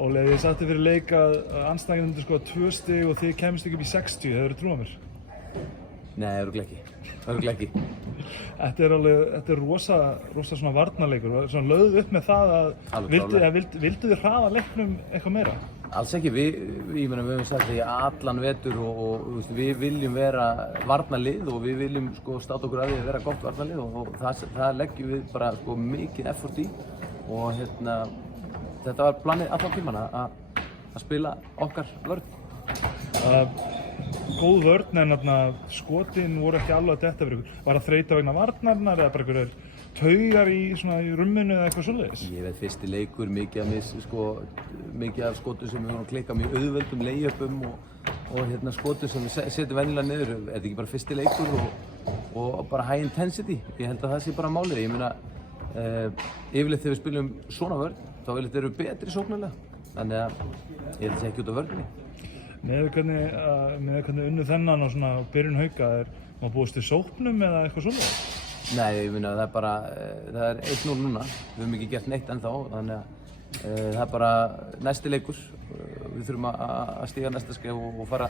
Óli, ég sagði fyrir leik að andstæðingurinn myndi skoða 2 stig og þið kæmist ekki upp í 60, hefur þið trúið mér? Nei, örugglega ekki. Þetta er rosa svona varnarleikur, svona lögðu upp með það að vildu þið hraða leiknum eitthvað meira? Alls ekki, við höfum sagt það í allan vetur og við viljum vera varnarlið og við viljum státa okkur að því að vera gott varnarlið og það leggjum við bara mikið effort í og þetta var planið allan tíman að spila okkar vörn. Góð vörn en skotin voru ekki alveg að detta fyrir ykkur. Var það þreyta vegna varnarnar eða bara einhverjir taugar í rumminu eða eitthvað svoleiðis? Ég veit fyrsti leikur, mikið af skotum sem við vorum að klikka mjög auðveldum layupum og skotum sem við setjum venjulega niður. Er þetta ekki bara fyrsti leikur og bara high intensity? Ég held að það sé bara málið. Ég meina, yfirleitt þegar við spilum svona vörn, þá yfirleitt erum við betri sóknarlega. Þannig að ég held að það sé ekki út af vörninni. Með hvernig unnu þennan og byrjun Hauka, má búast til sóknum eða eitthvað svoleiðis? Nei, ég meina það er 1-0 núna, við höfum ekki gert neitt ennþá, þannig að það er bara næsti leikur, við þurfum að stíga næsta skref og fara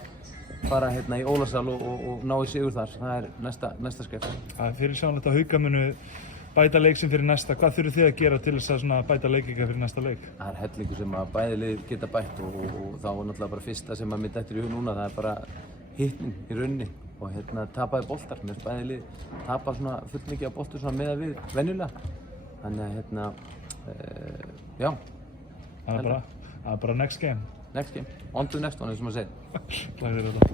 í Ólafsal og ná í sigur þar, það er næsta skref. Það er fyrirsjáanlegt að Hauka munu bæta leik sem fyrir næsta, hvað þurfið þið að gera til þess að bæta leikika fyrir næsta leik? Það er hellingur sem að bæði lið geta bætt og þá er náttúrulega bara fyrsta sem að mér dettur í hug núna, það er bara hitning í rauninni og tapaði boltar, mér finnst bæði lið tapa fullt mikið af boltur með við venjulega, þannig að já. Það er bara next game. Next game, on to the next one eins og maður segir. Takk fyrir þetta.